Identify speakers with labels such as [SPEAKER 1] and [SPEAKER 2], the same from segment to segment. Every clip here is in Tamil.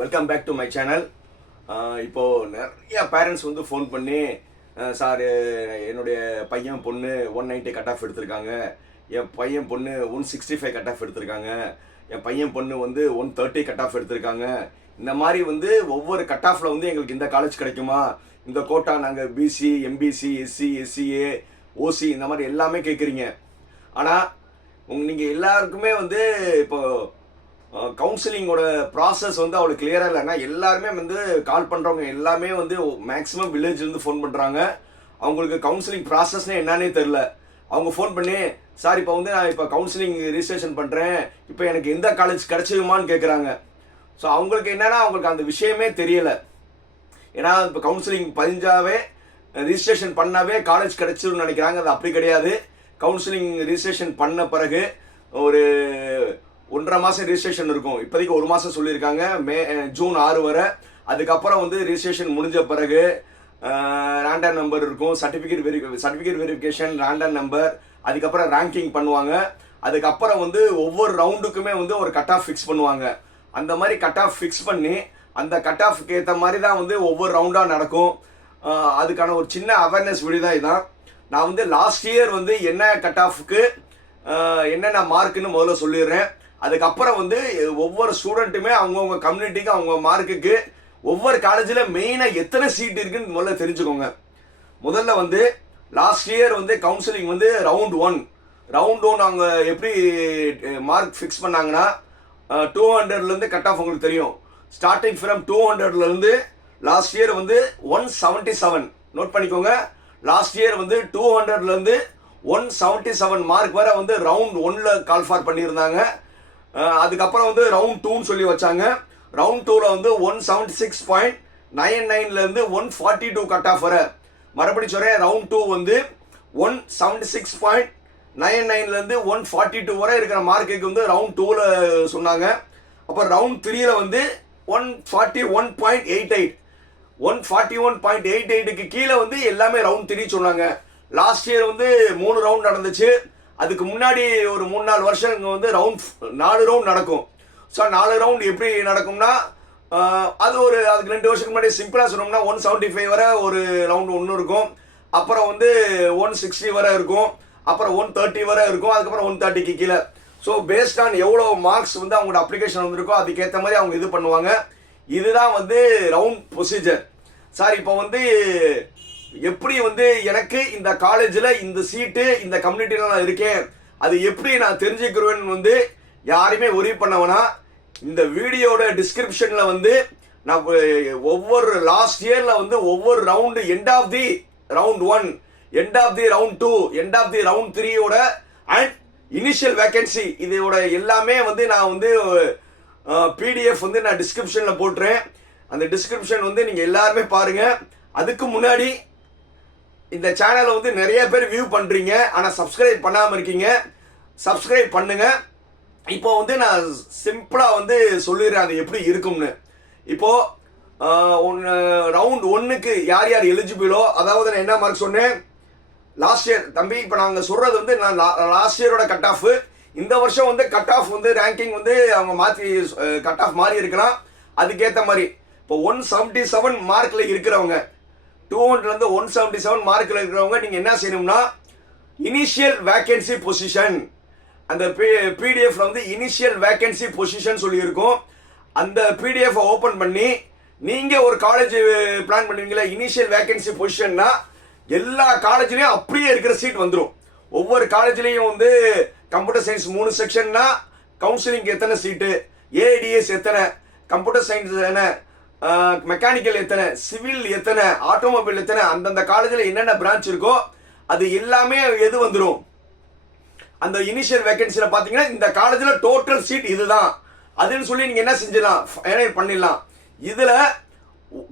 [SPEAKER 1] Welcome back to my channel இப்போது நிறைய பேரண்ட்ஸ் வந்து ஃபோன் பண்ணி சார் என்னுடைய பையன் பொண்ணு ஒன் நைன்ட்டி கட் ஆஃப் எடுத்திருக்காங்க. என் பையன் பொண்ணு one sixty five cut off எடுத்திருக்காங்க. என் பையன் பொண்ணு வந்து ஒன் தேர்ட்டி கட் ஆஃப் எடுத்திருக்காங்க. இந்த மாதிரி வந்து ஒவ்வொரு கட் ஆஃபில் வந்து எங்களுக்கு இந்த காலேஜ் கிடைக்குமா? இந்த கோட்டா நாங்கள் BC MBC SC SCA OC இந்த மாதிரி எல்லாமே கேட்குறீங்க ஆனால் உங்க நீங்கள் எல்லாருக்குமே வந்து இப்போது கவுன்சிலிங்கோட ப்ராசஸ் வந்து அவளுக்கு கிளியராக இல்லைன்னா எல்லாருமே வந்து கால் பண்ணுறவங்க எல்லாமே வந்து மேக்ஸிமம் வில்லேஜ்லேருந்து ஃபோன் பண்ணுறாங்க அவங்களுக்கு கவுன்சிலிங் ப்ராசஸ்னே என்னன்னே தெரில அவங்க ஃபோன் பண்ணி சார் இப்போ வந்து நான் இப்போ கவுன்சிலிங் ரிஜிஸ்ட்ரேஷன் பண்ணுறேன் இப்போ எனக்கு எந்த காலேஜ் கிடச்சிருமான்னு கேட்குறாங்க ஸோ அவங்களுக்கு என்னன்னா அவங்களுக்கு அந்த விஷயமே தெரியலை. ஏன்னா இப்போ கவுன்சிலிங் பதிஞ்சாவே ரிஜிஸ்ட்ரேஷன் பண்ணாவே காலேஜ் கிடைச்சிரும்னு நினைக்கிறாங்க. அது அப்படி கிடையாது. கவுன்சிலிங் ரிஜிஸ்ட்ரேஷன் பண்ண பிறகு ஒரு ஒன்றரை மாதம் ரிஜிஸ்ட்ரேஷன் இருக்கும். இப்போதைக்கு ஒரு மாதம் சொல்லியிருக்காங்க. மே ஜூன் ஆறு வரை. அதுக்கப்புறம் வந்து ரிஜிஸ்ட்ரேஷன் முடிஞ்ச பிறகு ரேண்டம் நம்பர் இருக்கும். சர்டிஃபிகேட் வெரி சர்டிஃபிகேட் வெரிஃபிகேஷன் ரேண்டம் நம்பர் அதுக்கப்புறம் ரேங்கிங் பண்ணுவாங்க. அதுக்கப்புறம் வந்து ஒவ்வொரு ரவுண்டுக்குமே வந்து ஒரு கட் ஆஃப் ஃபிக்ஸ் பண்ணுவாங்க. அந்த மாதிரி கட் ஆஃப் ஃபிக்ஸ் பண்ணி அந்த கட் ஆஃப்க்கு ஏற்ற மாதிரி தான் வந்து ஒவ்வொரு ரவுண்டாக நடக்கும். அதுக்கான ஒரு சின்ன அவேர்னஸ் வீடியோ தான் இதான். நான் வந்து லாஸ்ட் இயர் வந்து என்ன கட் ஆஃப்க்கு என்னென்ன மார்க்குன்னு முதல்ல சொல்லிடுறேன். அதுக்கப்புறம் வந்து ஒவ்வொரு ஸ்டூடெண்ட்டுமே அவங்கவுங்க கம்யூனிட்டிக்கு அவங்க மார்க்குக்கு ஒவ்வொரு காலேஜில் மெயினாக எத்தனை சீட் இருக்குன்னு முதல்ல தெரிஞ்சுக்கோங்க. முதல்ல வந்து லாஸ்ட் இயர் வந்து கவுன்சிலிங் வந்து ரவுண்ட் ஒன் ரவுண்ட் ஒன் அவங்க எப்படி eh, மார்க் ஃபிக்ஸ் பண்ணாங்கன்னா டூ ஹண்ட்ரட்லேருந்து கட் ஆஃப் உங்களுக்கு தெரியும். ஸ்டார்டிங் ஃப்ரம் டூ ஹண்ட்ரட்லேருந்து லாஸ்ட் இயர் வந்து ஒன் செவன்ட்டி செவன் நோட் பண்ணிக்கோங்க. லாஸ்ட் இயர் வந்து டூ ஹண்ட்ரட்லேருந்து ஒன் செவன்ட்டி செவன் மார்க் வரை வந்து ரவுண்ட் ஒன்னில் கால் ஃபார் பண்ணியிருந்தாங்க. அதுக்கப்புறம் வந்து ரவுண்ட் டூன்னு சொல்லி வச்சாங்க. ரவுண்ட் டூவில் வந்து one seventy six point nine நைன்லேருந்து one forty two cut off வர. மறுபடியும் சொல்கிறேன் ரவுண்ட் டூ வந்து one seventy six point nine நைன்லேருந்து one forty two வரை இருக்கிற மார்க்குக்கு வந்து ரவுண்ட் டூவில் சொன்னாங்க. அப்போ ரவுண்ட் த்ரீயில் வந்து one forty one point eight eight one forty one point eight எயிட்டுக்கு கீழே வந்து எல்லாமே ரவுண்ட் த்ரீ சொன்னாங்க. லாஸ்ட் இயர் வந்து மூணு ரவுண்ட் நடந்துச்சு. அதுக்கு முன்னாடி ஒரு மூணு நாலு வருஷம் இங்கே வந்து ரவுண்ட் நாலு ரவுண்ட் நடக்கும். ஸோ நாலு ரவுண்ட் எப்படி நடக்கும்னா அது ஒரு அதுக்கு ரெண்டு வருஷத்துக்கு முன்னாடி சிம்பிளாக சொன்னோம்னா ஒன் செவன்ட்டி ஃபைவ் வரை ஒரு ரவுண்டு ஒன்று இருக்கும். அப்புறம் வந்து ஒன் சிக்ஸ்டி வரை இருக்கும். அப்புறம் ஒன் தேர்ட்டி வரை இருக்கும். அதுக்கப்புறம் ஒன் தேர்ட்டிக்கு கீழே. ஸோ பேஸ்ட் ஆன் எவ்வளோ மார்க்ஸ் வந்து அவங்களோட அப்ளிகேஷன் வந்திருக்கோ அதுக்கேற்ற மாதிரி அவங்க இது பண்ணுவாங்க. இதுதான் வந்து ரவுண்ட் ப்ரொசீஜர் சார் இப்போ வந்து எப்படி வந்து எனக்கு இந்த காலேஜில் இந்த சீட்டு இந்த கம்யூனிட்டியில் நான் இருக்கேன்? அது எப்படி நான் தெரிஞ்சுக்கிறேன்னு வந்து யாருமே உதவி பண்ணவனா இந்த வீடியோட டிஸ்கிரிப்ஷனில் வந்து நான் ஒவ்வொரு லாஸ்ட் இயரில் வந்து ஒவ்வொரு round end of the round one end of the round two end of the round த்ரீயோட அண்ட் இனிஷியல் வேகன்சி இதோட எல்லாமே வந்து நான் வந்து பிடிஎஃப் வந்து நான் டிஸ்கிரிப்ஷனில் போட்டுறேன். அந்த டிஸ்கிரிப்ஷன் வந்து நீங்கள் எல்லாருமே பாருங்கள் அதுக்கு முன்னாடி இந்த சேனலை வந்து நிறைய பேர் வியூ பண்ணுறீங்க ஆனால் சப்ஸ்கிரைப் பண்ணாமல் இருக்கீங்க. சப்ஸ்கிரைப் பண்ணுங்க. இப்போ வந்து நான் சிம்பிளாக வந்து சொல்லிடுறேன் அது எப்படி இருக்கும்னு. இப்போது ஒன்று ரவுண்ட் ஒன்றுக்கு யார் யார் எலிஜிபிளோ அதாவது நான் என்ன மார்க் சொன்னேன்? லாஸ்ட் இயர் தம்பி இப்போ நாங்கள் சொல்கிறது வந்து நான் லாஸ்ட் இயரோட கட் ஆஃப் இந்த வருஷம் வந்து கட் ஆஃப் வந்து ரேங்கிங் வந்து அவங்க மாற்றி கட் ஆஃப் மாறி இருக்கலாம். அதுக்கேற்ற மாதிரி இப்போ ஒன் செவன்ட்டி செவன் மார்க்கில் இருக்கிறவங்க டூ ஹண்ட்ரட்லேருந்து ஒன் செவன்ட்டி செவன் மார்க்கில் இருக்கிறவங்க நீங்கள் என்ன செய்யணும்னா இனிஷியல் வேக்கன்சி பொசிஷன் அந்த பிடிஎஃப்ல வந்து இனிஷியல் வேக்கன்சி பொசிஷன் சொல்லியிருக்கும். அந்த பிடிஎஃப் ஓப்பன் பண்ணி நீங்கள் ஒரு காலேஜ் பிளான் பண்ணுவீங்களா இனிஷியல் வேக்கன்சி பொசிஷன்னா எல்லா காலேஜ்லேயும் அப்படியே இருக்கிற சீட் வந்துடும் ஒவ்வொரு காலேஜ்லேயும் வந்து கம்ப்யூட்டர் சயின்ஸ் மூணு செக்ஷன்னா கவுன்சிலிங் எத்தனை சீட்டு ஏடிஎஸ் எத்தனை கம்ப்யூட்டர் சயின்ஸ் என்ன மெக்கானிக்கல் எத்தனை சிவில் எத்தனை ஆட்டோமொபைல் எத்தனை அந்தந்த காலேஜில் என்னென்ன பிரான்ச் இருக்கோ அது எல்லாமே எது வந்துடும் அந்த இனிஷியல் வேகன்சியில் பார்த்தீங்கன்னா இந்த காலேஜில் டோட்டல் சீட் இதுதான். அதுன்னு சொல்லி நீங்கள் என்ன செஞ்சிடலாம்? ஃபைனல் பண்ணிடலாம். இதில்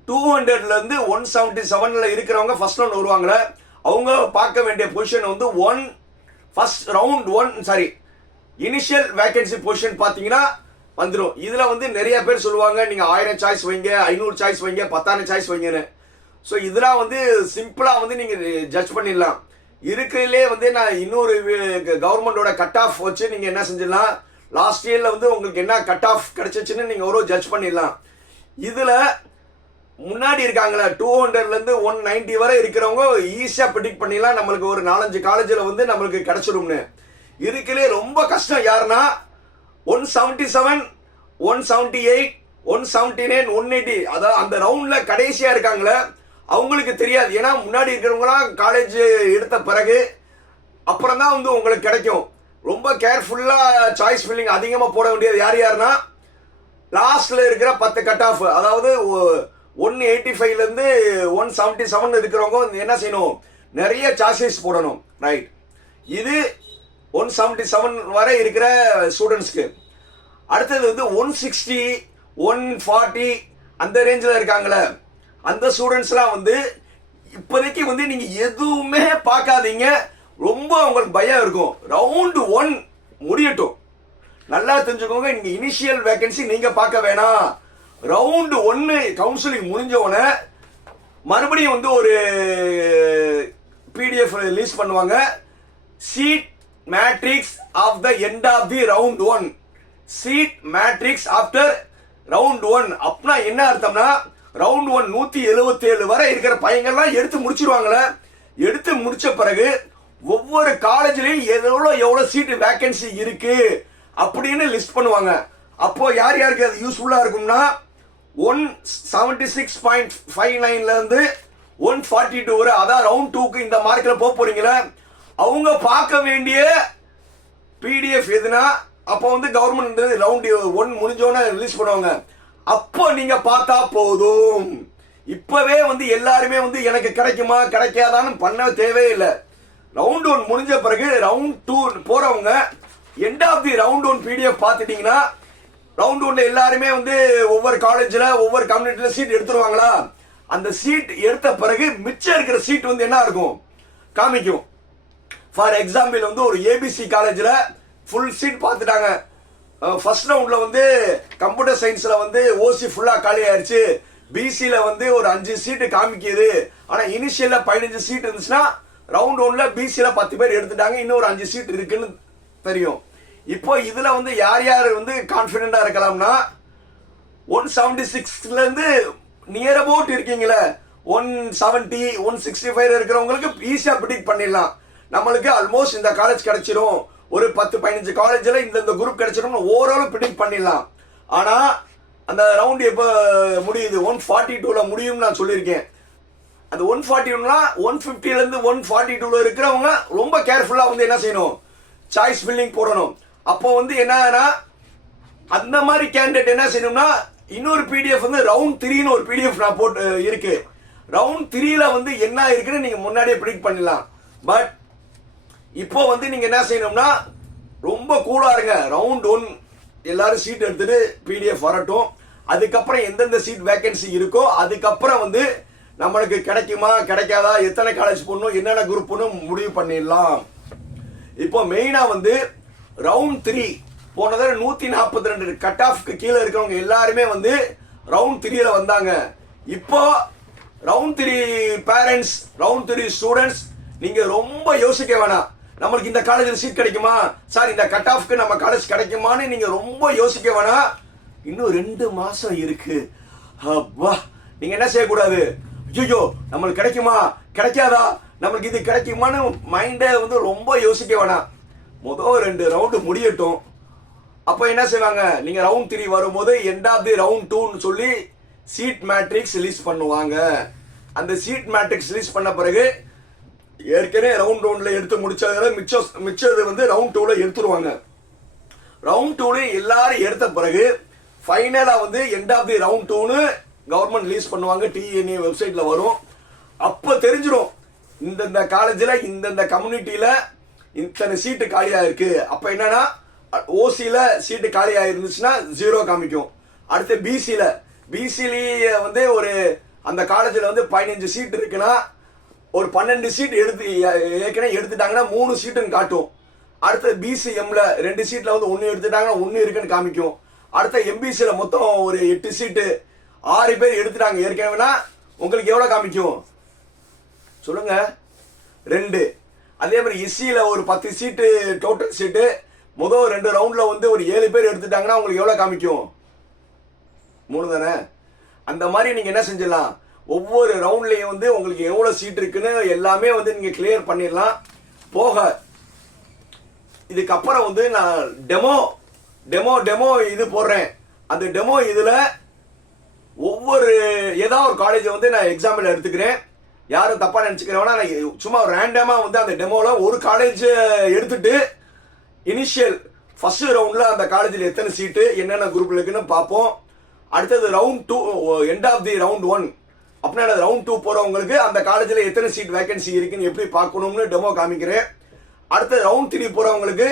[SPEAKER 1] டூ ஹண்ட்ரட்லேருந்து ஒன் செவன்ட்டி செவனில் இருக்கிறவங்க ஃபர்ஸ்ட் ரவுண்ட் வருவாங்கள அவங்க பார்க்க வேண்டிய பொசிஷன் வந்து one first round one sorry initial vacancy position பார்த்தீங்கன்னா வந்துடும் இதில் வந்து நிறைய பேர் சொல்லுவாங்க நீங்கள் ஆயிரம் சாய்ஸ் வைங்க ஐநூறு சாய்ஸ் வைங்க பத்தாயிரம் சாய்ஸ் வைங்கன்னு. ஸோ இதெல்லாம் வந்து சிம்பிளாக வந்து நீங்கள் ஜட்ஜ் பண்ணிடலாம். இருக்கிறதுலே வந்து நான் இன்னொரு கவர்மெண்டோட கட் ஆஃப் வச்சு நீங்கள் என்ன செஞ்சிடலாம்? லாஸ்ட் இயரில் வந்து உங்களுக்கு என்ன கட் ஆஃப் கிடச்சிச்சின்னு நீங்கள் ஒரு ஜட்ஜ் பண்ணிடலாம். இதில் முன்னாடி இருக்காங்களே டூ ஹண்ட்ரட்லேருந்து ஒன் நைன்டி வரை இருக்கிறவங்க ஈஸியாக ப்ரிடிக்ட் பண்ணிடலாம். நம்மளுக்கு ஒரு நாலஞ்சு காலேஜில் வந்து நம்மளுக்கு கிடச்சிடும்னு. இருக்கிறதுலே ரொம்ப கஷ்டம். யாருன்னா one seventy seven one seventy eight one seventy nine one eighty. அதாவது அந்த ரவுண்டில் கடைசியாக இருக்காங்களே அவங்களுக்கு தெரியாது. ஏன்னா முன்னாடி இருக்கிறவங்களாம் காலேஜ் எடுத்த பிறகு அப்புறம் தான் வந்து உங்களுக்கு கிடைக்கும். ரொம்ப கேர்ஃபுல்லாக சாய்ஸ் ஃபில்லிங் அதிகமாக போட வேண்டியது யார் யாருன்னா லாஸ்ட்டில் இருக்கிற பத்து கட் ஆஃப் அதாவது ஒன் எயிட்டி ஃபைவ்லேருந்து ஒன் செவன்ட்டி செவன் இருக்கிறவங்க வந்து என்ன செய்யணும்? நிறைய சாய்ஸஸ் போடணும். ரைட் இது ஒன் செவன்ட்டி செவன் வரை இருக்கிற ஸ்டூடெண்ட்ஸ்க்கு அடுத்தது வந்து ஒன் சிக்ஸ்டி ஒன் ஃபார்ட்டி அந்த ரேஞ்சில் இருக்காங்களே அந்த ஸ்டூடெண்ட்ஸ்லாம் வந்து இப்போதைக்கு வந்து நீங்கள் எதுவுமே பார்க்காதீங்க. ரொம்ப உங்களுக்கு பயம் இருக்கும். ரவுண்டு ஒன் முடியட்டும். நல்லா தெரிஞ்சுக்கோங்க நீங்கள் இனிஷியல் வேகன்சி நீங்கள் பார்க்க வேணாம். ரவுண்டு ஒன்று கவுன்சிலிங் முடிஞ்ச உடனே மறுபடியும் வந்து ஒரு பிடிஎஃப் ரிலீஸ் பண்ணுவாங்க. Seat matrix of the end of the round one seat matrix after round one அப்படின்னா என்ன அர்த்தம்னா ரவுண்ட் ஒன் நூத்தி எழுபத்தி ஏழு வரை இருக்கிற பையங்கள்லாம் எடுத்து முடிச்சிருவாங்களே. எடுத்து முடிச்ச பிறகு ஒவ்வொரு காலேஜ்லயும் எவ்வளோ எவ்வளோ சீட்டு வேக்கன்சி இருக்கு அப்படின்னு லிஸ்ட் பண்ணுவாங்க. அப்போ யார் யாருக்கு அது யூஸ்ஃபுல்லா இருக்கும்னா one seventy six point five நைன்ல இருந்து ஒன் ஃபார்ட்டி டூ வரை அதான் ரவுண்ட் டூக்கு இந்த மார்க்கில் போக போறீங்களே. அவங்க பார்க்க வேண்டிய பிடிஎஃப் எதுனா அப்போ வந்து கவர்மெண்ட் வந்து ரவுண்ட் ஒன் முடிஞ்சோன்னு ரிலீஸ் பண்ணுவாங்க. அப்போ நீங்க பார்த்தா போதும். இப்பவே வந்து எல்லாருமே வந்து எனக்கு கிடைக்குமா கிடைக்காதான்னு பண்ண தேவையில்லை. ரவுண்ட் ஒன் முடிஞ்ச பிறகு ரவுண்ட் டூ போறவங்க end of the round one PDF பார்த்துட்டீங்கன்னா ரவுண்ட் ஒன்ல எல்லாருமே வந்து ஒவ்வொரு காலேஜ்ல ஒவ்வொரு கம்யூனிட்டியில் சீட் எடுத்துருவாங்களா? அந்த சீட் எடுத்த பிறகு மிச்சம் இருக்கிற சீட் வந்து என்ன இருக்கும்? காமிக்கும். ஃபார் எக்ஸாம்பிள் வந்து ஒரு ஏபிசி காலேஜில் ஃபுல் சீட் பார்த்துட்டாங்க. ஃபர்ஸ்ட் ரவுண்டில் வந்து கம்ப்யூட்டர் சயின்ஸில் வந்து ஓசி ஃபுல்லாக காலி ஆயிடுச்சு பிசியில் வந்து ஒரு அஞ்சு சீட்டு காமிக்குது. ஆனால் இனிஷியலில் பதினஞ்சு சீட் இருந்துச்சுன்னா ரவுண்ட் ஒன்ல பிசியில் பத்து பேர் எடுத்துட்டாங்க. இன்னும் ஒரு அஞ்சு சீட் இருக்குன்னு தெரியும். இப்போ இதில் வந்து யார் யார் வந்து கான்பிடண்டா இருக்கலாம்னா ஒன் செவன்டி சிக்ஸ்லேருந்து நியர் அபவுட் இருக்கீங்களே. One seventy one sixty five இருக்கிறவங்களுக்கு ஈஸியாக ப்ரிடிக்ட் பண்ணிடலாம். நம்மளுக்கு ஆல்மோஸ்ட் இந்த காலேஜ் கிடைச்சிரும். ஒரு பத்து பதினஞ்சு காலேஜில் இந்த இந்த குரூப் கிடைச்சிரும்னு ஓரளவு ப்ரிடிக்ட் பண்ணிடலாம். ஆனால் அந்த ரவுண்ட் எப்போ முடியுது? ஒன் ஃபார்ட்டி டூவில் முடியும்னு நான் சொல்லியிருக்கேன். அந்த ஒன் ஃபார்ட்டி ஒன்னா ஒன் ஃபிஃப்டிலேருந்து ஒன் ஃபார்ட்டி டூவில் இருக்கிறவங்க ரொம்ப கேர்ஃபுல்லாக வந்து என்ன செய்யணும்? சாய்ஸ் ஃபில்லிங் போடணும். அப்போ வந்து என்னன்னா அந்த மாதிரி கேண்டிடேட் என்ன செய்யணும்னா இன்னொரு பிடிஎஃப் வந்து ரவுண்ட் த்ரீன்னு ஒரு பிடிஎஃப் நான் போட்டு இருக்கு. ரவுண்ட் த்ரீல வந்து என்ன இருக்குன்னு நீங்க முன்னாடியே ப்ரிடிக்ட் பண்ணிடலாம். பட் இப்போ வந்து நீங்க என்ன செய்யணும்னா ரொம்ப கூலா இருங்க. ரவுண்ட் ஒன் எல்லாரும் சீட் எடுத்துட்டு பிடிஎஃப் வரட்டும். அதுக்கப்புறம் எந்தெந்த சீட் வேகன்சி இருக்கோ அதுக்கப்புறம் வந்து நம்மளுக்கு கிடைக்குமா கிடைக்காதா எத்தனை காலேஜ் போடணும் என்னென்ன குரூப் போடணும் முடிவு பண்ணிடலாம். இப்போ மெயினா வந்து ரவுண்ட் த்ரீ போனதை நூற்றி நூத்தி நாற்பத்தி ரெண்டு கட் ஆஃப்க்கு கீழே இருக்கிறவங்க எல்லாருமே வந்து ரவுண்ட் த்ரீல வந்தாங்க. இப்போ round three parents round three students நீங்க ரொம்ப யோசிக்க வேணாம். நம்மளுக்கு இந்த காலேஜில் சீட் கிடைக்குமா? சார் இந்த கட் ஆஃப்க்கு நம்ம காலேஜ் கிடைக்குமான்னு நீங்கள் ரொம்ப யோசிக்க வேணாம். இன்னும் ரெண்டு மாதம் இருக்கு. அப்பா நீங்கள் என்ன செய்யக்கூடாது? ஐயோ நம்மளுக்கு கிடைக்குமா? கிடைக்காதா? நம்மளுக்கு இது கிடைக்குமான்னு மைண்டை வந்து ரொம்ப யோசிக்க வேணாம். மொதல் ரெண்டு ரவுண்டு முடியட்டும். அப்போ என்ன செய்வாங்க? நீங்கள் ரவுண்ட் த்ரீ வரும்போது எண்ட் ஆஃப் தி ரவுண்ட் டூன்னு சொல்லி சீட் மேட்ரிக்ஸ் ரிலீஸ் பண்ணுவாங்க. அந்த சீட் மேட்ரிக்ஸ் ரிலீஸ் பண்ண பிறகு ஏற்கனவே ரவுண்ட் ஒன்ல எடுத்து முடிச்சதுல மிச்சம் மிச்சது வந்து ரவுண்ட் டூல எடுத்துருவாங்க. ரவுண்ட் டூலையும் எல்லாரும் எடுத்த பிறகு ஃபைனலா வந்து எண்ட் ஆஃப் தி ரவுண்ட் டூன்னு கவர்மெண்ட் ரிலீஸ் பண்ணுவாங்க. டிஎன்ஏ வெப்சைட்ல வரும். அப்ப தெரிஞ்சிடும் இந்தந்த காலேஜில் இந்தந்த கம்யூனிட்டியில் இத்தனை சீட்டு காலியாக இருக்கு அப்போ என்னன்னா ஓசியில் சீட்டு காலியாக இருந்துச்சுன்னா ஜீரோ காமிக்கும். அடுத்து பிசியில் பிசிலேயே வந்து ஒரு அந்த காலேஜில் வந்து பதினஞ்சு சீட் இருக்குன்னா ஒரு பன்னெண்டு சீட் எடுத்து ஏற்கனவே எடுத்துட்டாங்கன்னா மூணு சீட்டுன்னு காட்டும். அடுத்த பிசிஎம்ல ரெண்டு சீட்ல வந்து ஒன்று எடுத்துட்டாங்கன்னா ஒன்று இருக்குன்னு காமிக்கும். அடுத்த எம்பிசியில் மொத்தம் ஒரு எட்டு சீட்டு ஆறு பேர் எடுத்துட்டாங்க. ஏற்கனவேனா உங்களுக்கு எவ்வளோ காமிக்கும்? சொல்லுங்க. ரெண்டு. அதே மாதிரி எஸ்சியில் ஒரு பத்து சீட்டு டோட்டல் சீட்டு முதல் ரெண்டு ரவுண்டில் வந்து ஒரு ஏழு பேர் எடுத்துட்டாங்கன்னா உங்களுக்கு எவ்வளோ காமிக்கும்? மூணு தானே? அந்த மாதிரி நீங்கள் என்ன செஞ்சிடலாம்? ஒவ்வொரு ரவுண்ட்லேயும் வந்து உங்களுக்கு எவ்வளோ சீட் இருக்குன்னு எல்லாமே வந்து நீங்கள் கிளியர் பண்ணிடலாம். போக இதுக்கப்புறம் வந்து நான் டெமோ டெமோ டெமோ இது போடுறேன். அந்த டெமோ இதில் ஒவ்வொரு ஏதாவது ஒரு காலேஜை வந்து நான் எக்ஸாம்பிள் எடுத்துக்கிறேன். யாரும் தப்பாக நினச்சிக்கிறவனா நான் சும்மா ரேண்டமாக வந்து அந்த டெமோவில் ஒரு காலேஜ் எடுத்துட்டு இனிஷியல் ஃபர்ஸ்ட் ரவுண்டில் அந்த காலேஜில் எத்தனை சீட்டு என்னென்ன குரூப்பில் இருக்குன்னு பார்ப்போம். அடுத்தது round two end of the round one அப்படின்னா ரவுண்ட் டூ போகிறவங்களுக்கு அந்த காலேஜில் எத்தனை சீட் வேகன்சி இருக்குன்னு எப்படி பார்க்கணும்னு டெமோ காமிக்கிறேன். அடுத்து ரவுண்ட் த்ரீ போகிறவங்களுக்கு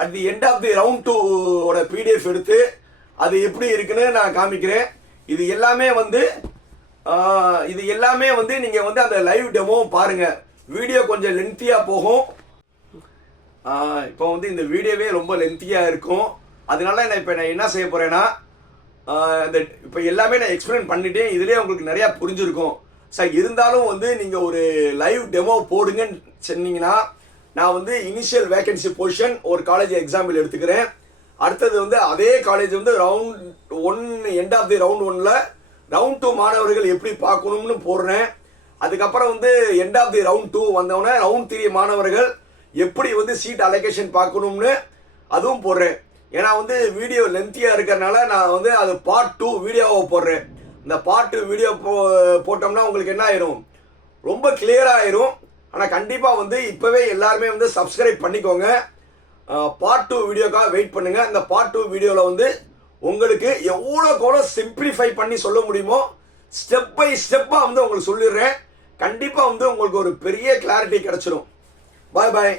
[SPEAKER 1] at the end of the round டூவோட பிடிஎஃப் எடுத்து அது எப்படி இருக்குன்னு நான் காமிக்கிறேன். இது எல்லாமே வந்து இது எல்லாமே வந்து நீங்கள் வந்து அந்த லைவ் டெமோ பாருங்கள் வீடியோ கொஞ்சம் லென்த்தியாக போகும். இப்போ வந்து இந்த வீடியோவே ரொம்ப லென்த்தியாக இருக்கும். அதனால நான் இப்போ நான் என்ன செய்ய போகிறேன்னா இந்த இப்போ எல்லாமே நான் எக்ஸ்பிளைன் பண்ணிட்டேன். இதுலேயே உங்களுக்கு நிறையா புரிஞ்சிருக்கும். சார் இருந்தாலும் வந்து நீங்கள் ஒரு லைவ் டெமோ போடுங்கன்னு சொன்னீங்கன்னா நான் வந்து இனிஷியல் வேகன்சி பொசிஷன் ஒரு காலேஜ் எக்ஸாம்பிள் எடுத்துக்கிறேன். அடுத்தது வந்து அதே காலேஜ் வந்து round one end of the round ஒன்னில் ரவுண்ட் டூ மாணவர்கள் எப்படி பார்க்கணும்னு போடுறேன். அதுக்கப்புறம் வந்து end of the round two வந்தவொடனே ரவுண்ட் த்ரீ மாணவர்கள் எப்படி வந்து சீட் அலோகேஷன் பார்க்கணும்னு அதுவும் போடுறேன். ஏன்னா வந்து வீடியோ லென்த்தியாக இருக்கிறனால நான் வந்து அது பார்ட் டூ வீடியோவை போடுறேன். இந்த பார்ட் டூ வீடியோ போ போட்டோம்னா உங்களுக்கு என்ன ஆயிரும்? ரொம்ப clear ஆயிரும். ஆனால் கண்டிப்பாக வந்து இப்போவே எல்லாருமே வந்து சப்ஸ்கிரைப் பண்ணிக்கோங்க. பார்ட் டூ வீடியோக்காக வெயிட் பண்ணுங்கள் இந்த பார்ட் டூ வீடியோவில் வந்து உங்களுக்கு எவ்வளோ கூட சிம்பிளிஃபை பண்ணி சொல்ல முடியுமோ ஸ்டெப் பை ஸ்டெப்பாக வந்து உங்களுக்கு சொல்லிடுறேன். கண்டிப்பாக வந்து உங்களுக்கு ஒரு பெரிய கிளாரிட்டி கிடச்சிரும். பாய் பாய்